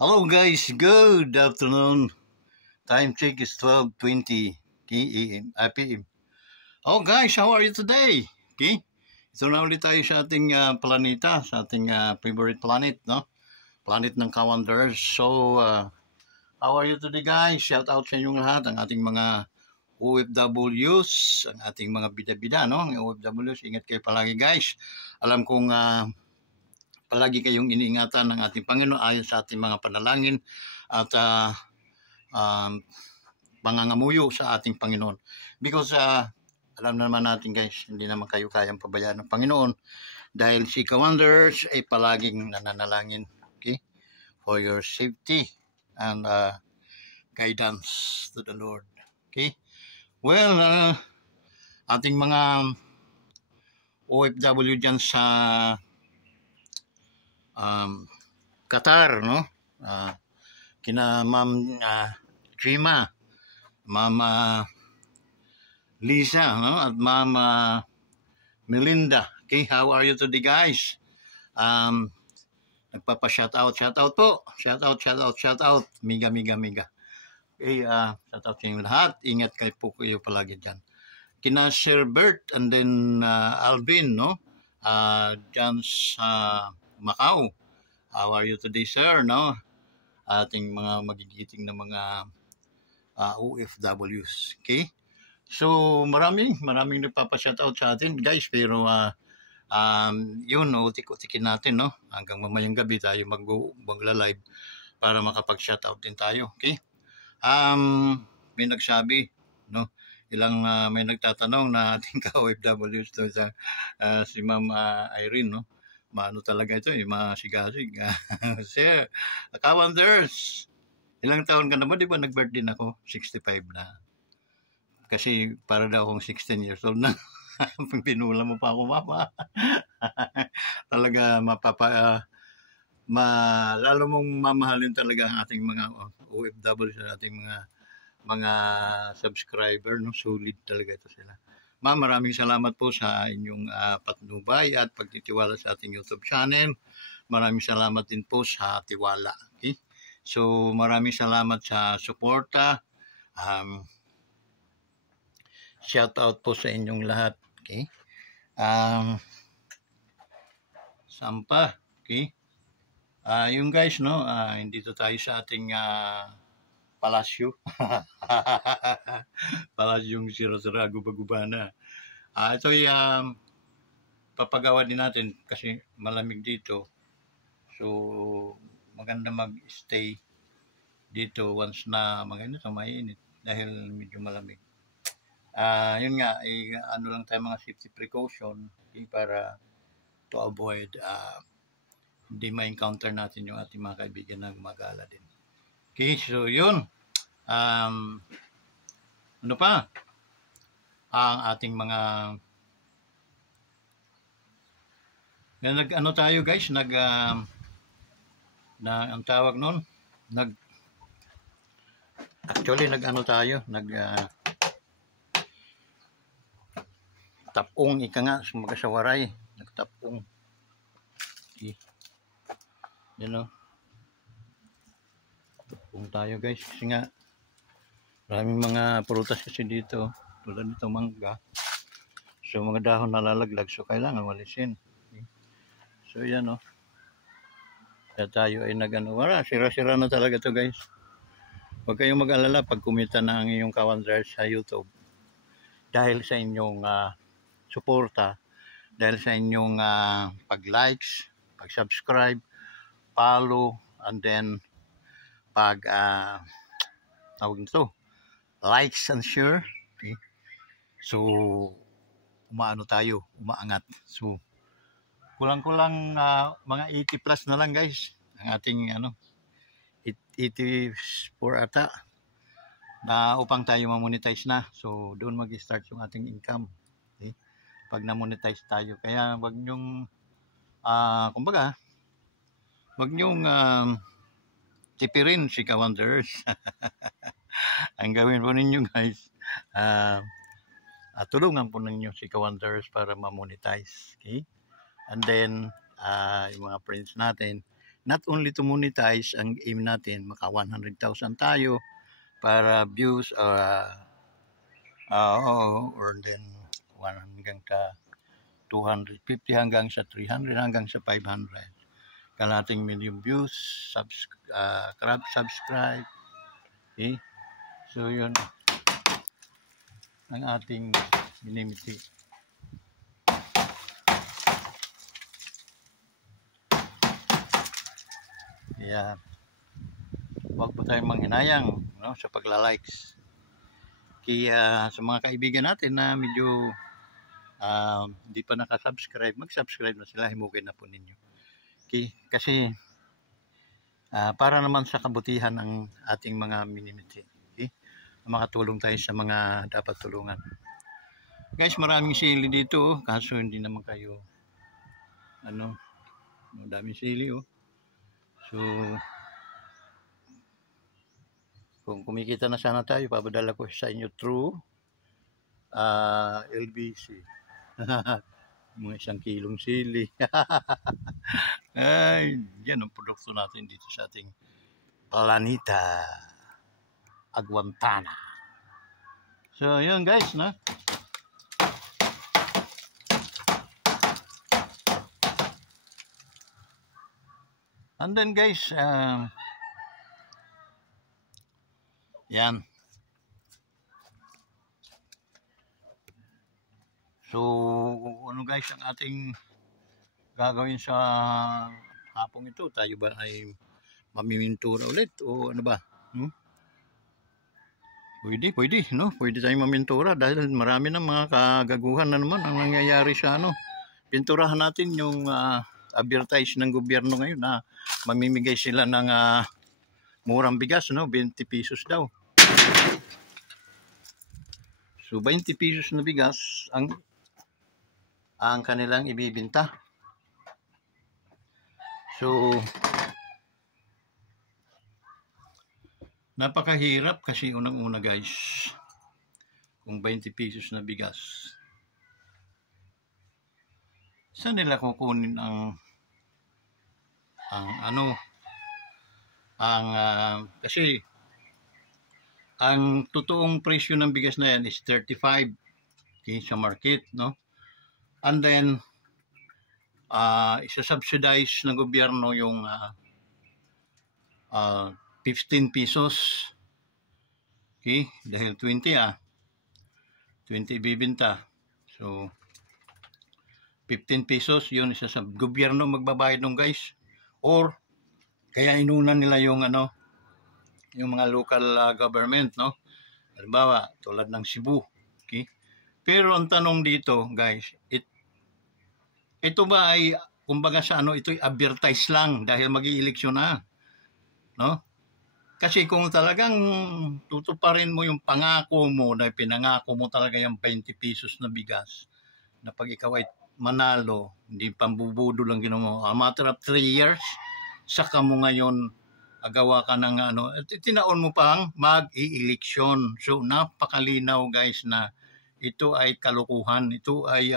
Hello guys, good afternoon. Time check is 12:20 PM. Oh guys, how are you today? Okay? Ito na ulit tayo sa ating planeta, sa ating favorite planet, no? Planet ng Kawanders. So, how are you today guys? Shout out sa inyong lahat, ang ating mga OFWs, ang ating mga bida-bida, no? Ang OFWs, ingat kayo palagi guys. Alam kong palagi kayong iniingatan ng ating Panginoon ayon sa ating mga panalangin at pangangamuyo sa ating Panginoon. Because alam naman natin guys, hindi naman kayo kayang pabayaan ng Panginoon dahil si Kawanders ay palaging nananalangin, okay, for your safety and guidance to the Lord. Okay? Well, ating mga OFW dyan sa Qatar, no? Kina Ma'am Jima, Mama Lisa, no? At Mama Melinda. Okay, how are you today, guys? Nagpapa-shoutout po. Shoutout. Miga. Okay, shoutout sa inyo lahat. Ingat kayo po kayo palagi dyan. Kina Sir Bert and then Alvin, no? Dyan sa Macau. How are you today, sir? No? Ating mga magigiting na mga OFWs. Okay? So, maraming nagpapa-shoutout sa atin, guys. Pero, yun, utik-utikin natin, no? Hanggang mamayang gabi tayo magla-live para makapag-shoutout din tayo. Okay? May nagsabi, no? May nagtatanong na ating ka-OFWs to sa si Ma'am Irene, no? Maano talaga ito, masigasig. Sir, Kawanders, ilang taon ka na ba? Di ba nag-birthday na ako? 65 na. Kasi para daw akong 16 years old na. Pinula mo pa ako, mama. Talaga lalo mong mamahalin talaga ang ating mga OFW sa ating mga subscriber, no? Solid talaga ito sila. Ma'am, maraming salamat po sa inyong patnubay at pagtitiwala sa ating YouTube channel. Maraming salamat din po sa tiwala. Okay? So, maraming salamat sa suporta. Shout out po sa inyong lahat. Okay? Sampa. Okay? Yung guys, no? Dito tayo sa ating palasyo. Palasyong sira-sira, guba-gubana. Ito ay papagawa din natin kasi malamig dito. So, maganda mag-stay dito once na mainit dahil medyo malamig. Yun nga, ano lang tayo mga safety precaution, okay, para to avoid hindi ma-encounter natin yung ating mga kaibigan na gumagala din. Okay, so yun. Ano pa? Ang ating mga ano tayo guys, ang tawag nun, nag-ano tayo, tapong ika nga, magasawaray, nagtapong. Okay. You know, tapong tayo guys, kasi nga, maraming mga prutas kasi dito, tulad nito mangga. So, mga dahon nalalaglag, so kailangan walisin. Okay. So, yan o. Kaya tayo ay wala, sira-sira na talaga to guys. Huwag kayong mag-alala pag kumita na ang iyong Kawanders sa YouTube. Dahil sa inyong suporta, dahil sa inyong pag-likes, pag-subscribe, follow, and then tawag nito, likes and share. Okay? So, umaangat. So, kulang-kulang mga 80 plus na lang guys ang ating 84 ata na upang tayo ma-monetize na. So doon mag-start yung ating income, okay? Pag na-monetize tayo, kaya wag nyong kumbaga wag nyong tipirin si Kawanders. Ang gawin po ninyo guys, tulungan po ninyo si Kawanders para ma-monetize, okay? And then yung mga friends natin not only to monetize, ang aim natin, maka 100,000 tayo para views or then 1 hanggang sa 250 hanggang sa 300 hanggang sa 500. Kalating million views, subscribe. Okay? So yun ang ating minimiti. Kaya huwag po tayong manghinayang, no, sa pagla-likes. Kaya sa mga kaibigan natin na medyo hindi pa nakasubscribe, mag-subscribe na sila, himugin na po ninyo. Okay? Kasi para naman sa kabutihan ng ating mga minimiti. Okay? Makatulong tayo sa mga dapat tulungan. Guys, maraming sili dito, kaso hindi naman kayo daming sili So kung kumikita na sana tayo, papadala ko sa inyo through LBC. Mga 1 kilong sili. Ay, yan ang produkto natin dito sa ating planeta Aguantana. So, yun guys, no? And then guys, yan. So, ano guys ang ating gagawin sa hapong ito? Tayo ba ay mamimintura ulit o ano ba? Pwede, no? Pwede tayong mamintura dahil marami na mga kagaguhan na naman ang nangyayari sa Pinturahan natin yung advertise ng gobyerno ngayon na mamimigay sila ng murang bigas, no? 20 pesos daw. So 20 pesos na bigas ang kanilang ibibenta. So napakahirap kasi unang-una guys, kung 20 pesos na bigas, saan nila kukunin kasi ang totoong presyo ng bigas na yan is 35, okay, sa market, no? And then isa-subsidize ng gobyerno yung 15 pesos, okay, dahil 20 ibibenta. So 15 pesos yun isa sa gobyerno magbabayad ng guys, or kaya inuna nila yung yung mga local government, no? Halimbawa tulad ng Cebu, okay? Pero ang tanong dito guys, ito ba ay kumbaga sa ito'y advertise lang dahil mag-i-eleksyon na, no? Kasi kung talagang tutuparin mo yung pangako mo na pinangako mo talaga yung 20 pesos na bigas, na pag ikaw ay manalo, hindi pambubudo lang ginawa mo, a matter of 3 years, saka mo ngayon agawa ka ng tinaon mo pang mag-i-eleksyon. So napakalinaw guys na ito ay kalukuhan, ito ay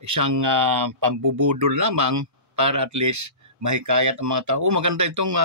isang pambubudol lamang para at least mahikayat ang mga tao. Maganda itong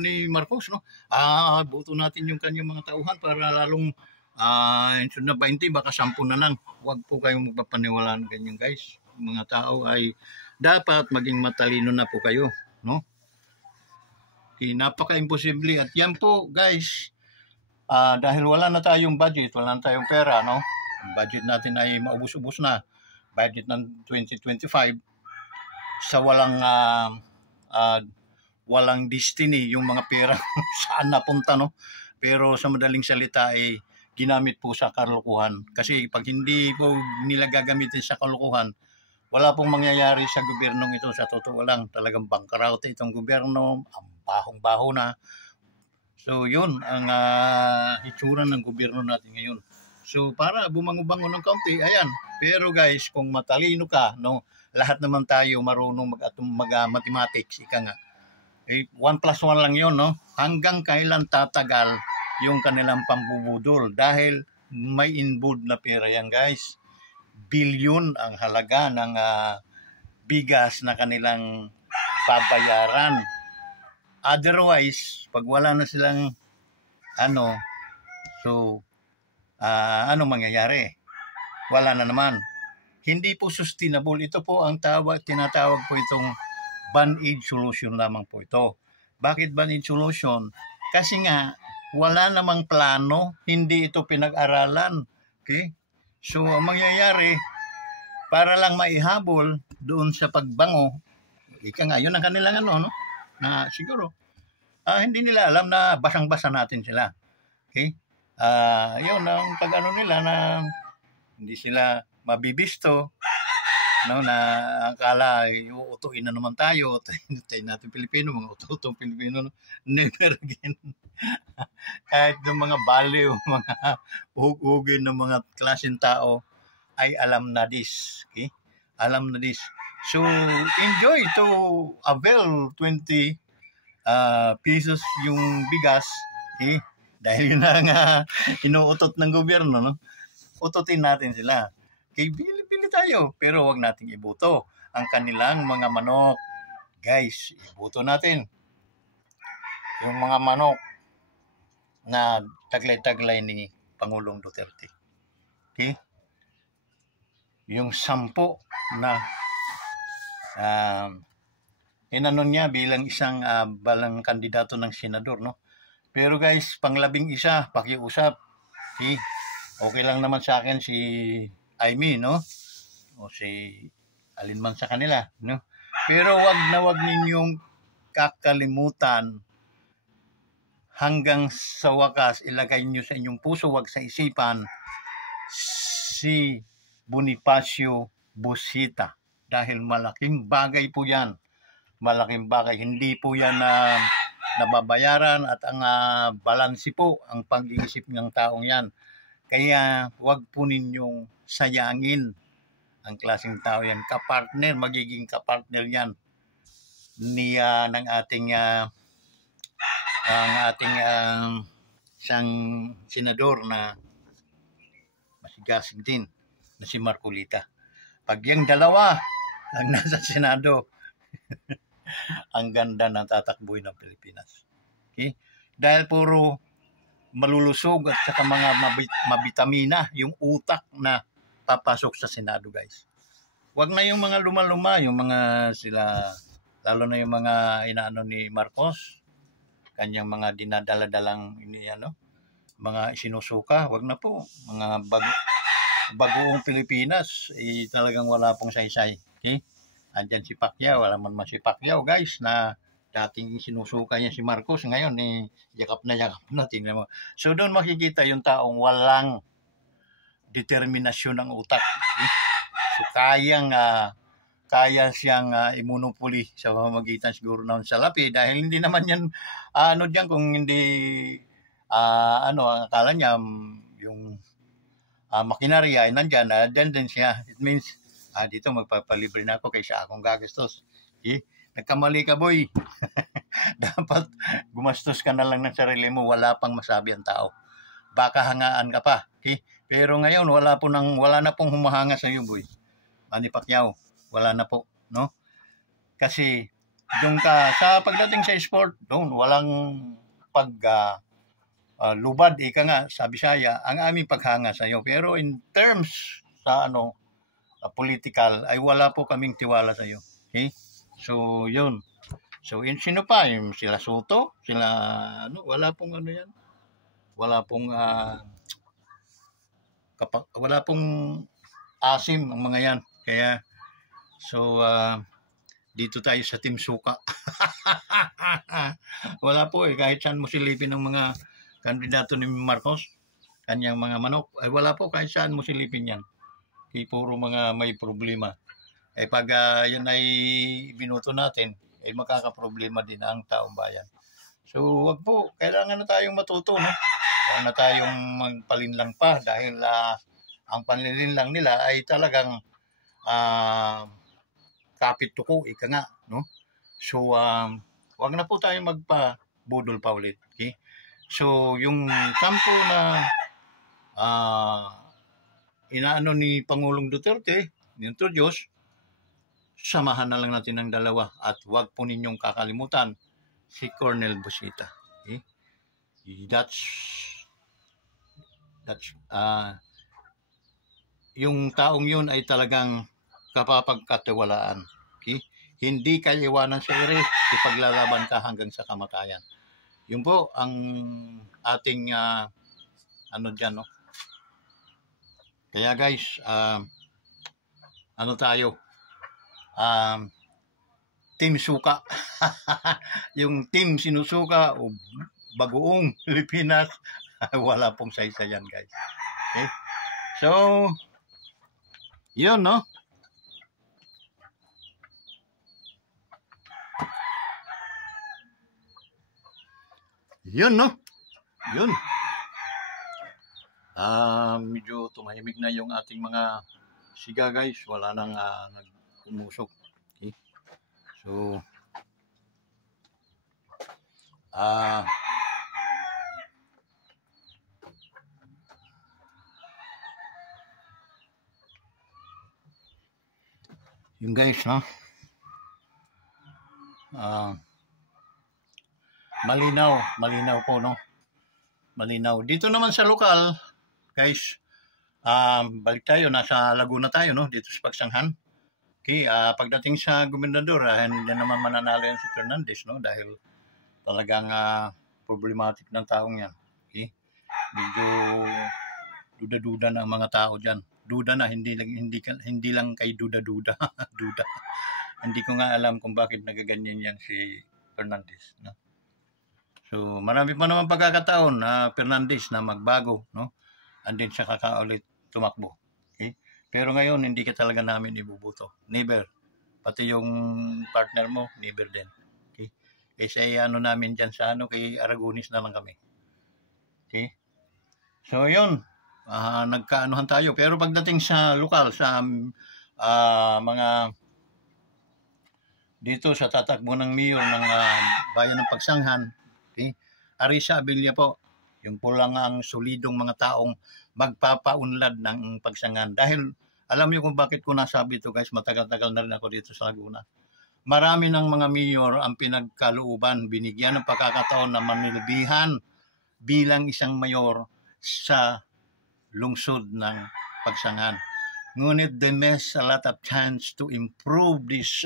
ni Marcos, no? Buto natin yung kanyang mga tauhan para lalong instead na 20, baka 10 na lang. Huwag po kayong magpapaniwala ng ganyan guys. Mga tao ay dapat maging matalino na po kayo, no? Napaka-imposible. At yan po guys, dahil wala na tayong budget, wala na tayong pera, no? Ang budget natin ay maubos-ubos na. Budget ng 2025 sa walang destiny yung mga pera saan napunta, no? Pero sa madaling salita ay ginamit po sa kalukuhan. Kasi pag hindi po nila gagamitin sa kalukuhan, wala pong mangyayari sa gobyernong ito. Sa totoo lang, talagang bankrupt itong gobyerno, ang bahong-baho na. So yun ang itsura ng gobyerno natin ngayon. So para bumango-bango ng kaunti, ayan. Pero guys, kung matalino ka, no, lahat naman tayo marunong mag-mathematics, ika nga. 1 plus 1 lang yun, no? Hanggang kailan tatagal yung kanilang pambubudol? Dahil may involved na pera yan, guys. Bilyon ang halaga ng bigas na kanilang babayaran. Otherwise, pag wala na silang so ano mangyayari? Wala na naman. Hindi po sustainable. Ito po ang tinatawag po itong band-aid solution lamang po ito. Bakit band-aid solution? Kasi nga, wala namang plano, hindi ito pinag-aralan. Okay? So, ang mangyayari, para lang maihabol doon sa pagbango, ika nga, yun ang kanilang na siguro, hindi nila alam na basang-basa natin sila. Okay? Yun ang nila na hindi sila mabibisto, na akala uutuin na naman tayo, tayo natin Pilipino, mga ututong Pilipino, never again. Kahit ng mga baliw, mga ugugin ng mga klaseng tao, ay alam na this. Okay? Alam na this. So, enjoy to avail 20 pesos yung bigas. Okay? Dahil yun na nga inuutot ng gobyerno, no? Ututin natin sila. Okay, bili tayo, pero wag nating ibuto ang kanilang mga manok. Guys, ibuto natin yung mga manok na taglay-taglay ni Pangulong Duterte. Okay? Yung 10 na inano niya bilang isang balang kandidato ng senador, no? Pero guys, pang-11 pakiusap. Okay? Okay lang naman sa akin si Aimee, no? O si alinman sa kanila, no? Pero wag ninyong kakalimutan hanggang sa wakas, ilagay niyo sa inyong puso, wag sa isipan, si Bonifacio Busita. Dahil malaking bagay po yan. Malaking bagay. Hindi po yan nababayaran at ang balansi po ang pag-iisip ng taong yan. Kaya wag po ninyong sayangin ang klaseng tao yan. Kapartner, magiging kapartner yan ng ating isang senador na masigasig din na si Marcolita. Pag yung dalawa ang nasa Senado, ang ganda ng tatakbuhin ng Pilipinas. Okay? Dahil puro malulusog at saka mga mabitamina yung utak na papasok sa Senado, guys. Wag na yung mga luma-luma, yung mga sila, lalo na yung mga inaano ni Marcos, kanyang mga dinadala-dalang mga isinusuka. Wag na po. Mga bagoong Pilipinas, talagang wala pong saysay. Okay? Andyan si Pacquiao, wala man si Pacquiao, guys, na dating sinusuka niya si Marcos, ngayon yakap na, tingnan mo. So doon makikita yung taong walang determinasyon ng utak. So kaya siyang imonopoli sa pamamagitan siguro ng salapi, dahil hindi naman yan diyan kung hindi ang akala niya yung makinarya ay nandyan, dyan din siya. It means dito magpapalibre na ako kaysa akong gagastos. Okay? Nagkamali ka, boy. Dapat gumastos ka na lang ng sarili mo, wala pang masabi ang tao. Baka hangaan ka pa. Okay? Pero ngayon wala na pong humahanga sa iyo, boy. Manny Pacquiao, wala na po, no? Kasi doon ka sa pagdating sa sport, doon walang lubad, ika nga sa Bisaya, ang aming paghanga sa iyo. Pero in terms sa political ay wala po kaming tiwala sa iyo. Okay? So, yun. So, sino pa? Yung sila Soto? Sila, wala pong yan. Wala pong, wala pong asim ang mga yan. Kaya, so, dito tayo sa Team Suka. Wala po kahit saan mo silipin ng mga kandidato ni Marcos, kanyang mga manok, ay wala po kahit saan mo silipin yan. Puro mga may problema. Pag yan ay binuto natin, makakaproblema din ang taong bayan. So, wag po, kailangan na tayong matuto, no? Huwag na tayong magpalinlang pa dahil ang panlilinlang nila ay talagang kapit tuko, ika nga, no? So, wag na po tayong magpabudol pa ulit. Okay? So, yung 10 na inaano ni Pangulong Duterte, ni Diyos, samahan na lang natin ng dalawa at huwag po ninyong kakalimutan si Colonel Busita. Okay? That's yung taong yun ay talagang kapapagkatiwalaan. Okay? Hindi ka iwanan sa ere, ipaglalaban ka hanggang sa kamatayan. Yun po ang ating ano dyan, no? Kaya guys, ano tayo? Team Suka. Yung team sinusuka o bagoong Pilipinas, wala pong saysayan guys. Okay? So, yun, no? Yun, no? Yun. Medyo tumahimik na yung ating mga siga guys. Wala nang nag-umusok. Okay? So, yung guys, no? Malinaw po, no? Malinaw. Dito naman sa lokal, guys, balik tayo, nasa Laguna tayo, no? Dito sa Pagsanghan. Okay, pagdating sa gobernador, hindi naman mananalo yan si Fernandez, no? Dahil talagang problematic ng taong yan. Okay? Medyo duda-duda ng mga tao dyan. Duda na, hindi lang kay duda-duda. Duda. Hindi ko nga alam kung bakit nagaganyan yan si Fernandez, no? So, marami pa naman pagkakataon na Fernandez na magbago, no? And then siya kakaulit tumakbo. Okay? Pero ngayon, hindi ka talaga namin ibubuto. Never. Pati yung partner mo, never din. Okay? Kasi ano namin dyan sa kay Aragonis na lang kami. Okay? So, yun. Nagkaanuhan tayo. Pero pagdating sa lokal, sa mga dito sa tatakbo ng mayor ng bayan ng Pagsanghan, okay? Arisa Abilia po, yung po lang ang solidong mga taong magpapaunlad ng Pagsanghan. Dahil alam niyo kung bakit ko nasabi ito guys, matagal-tagal na rin ako dito sa Laguna. Marami ng mga mayor ang pinagkalooban, binigyan ng pagkakataon na manilbihan bilang isang mayor sa lungsod ng Pagsanghan. Ngunit they miss a lot of chance to improve this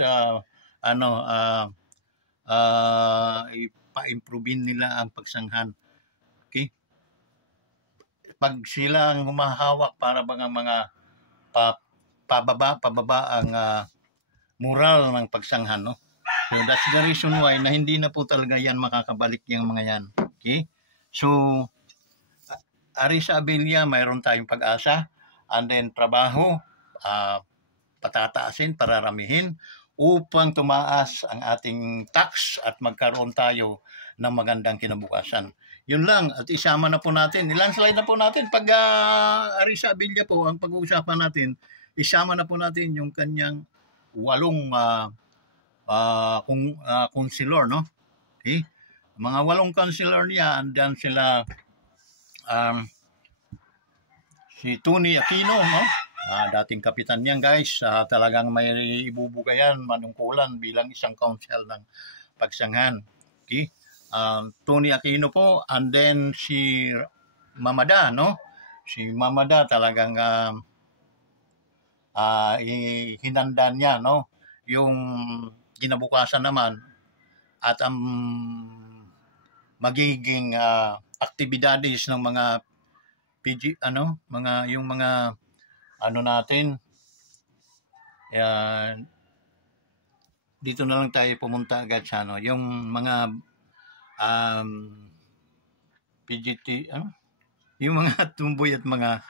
ipa-improvein nila ang Pagsanghan. Okay? Pag sila ang humahawak para bang mga pababa ang moral ng Pagsanghan, no? So that's the reason why na hindi na po talaga yan makakabalik yung mga yan. Okay? So, Arisa Abilia, mayroon tayong pag-asa, and then trabaho, patataasin, pararamihin, upang tumaas ang ating tax at magkaroon tayo ng magandang kinabukasan. Yun lang, at isama na po natin. Ilang slide na po natin. Pag Arisa Abilia po, ang pag-uusapan natin, isama na po natin yung kanyang 8 konsilor, no? Okay? Mga 8 konsilor niya, andyan sila si Tony Aquino, no? Dating kapitan niyan guys, talagang may ibubugayan, manungkulan bilang isang council ng Pagsanghan. Okay? Tony Aquino po, and then si Mamada, no? Si Mamada talagang hinanda niya, no? Yung kinabukasan naman at ang magiging aktibidades ng mga natin, dito na lang tayo pumunta agad sa yung mga PGT, yung mga tumboy at mga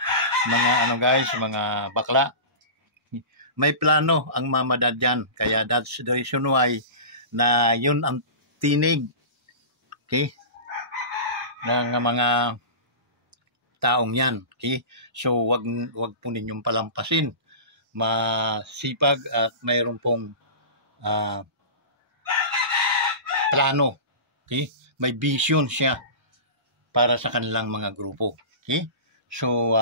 guys, mga bakla. May plano ang Mamada dyan, kaya that's the reason why na yun ang tinig, okay, ng mga taong yan. Okay? So, wag po ninyong palampasin. Masipag at mayroon pong plano. Okay? May vision siya para sa kanilang mga grupo. Okay? So,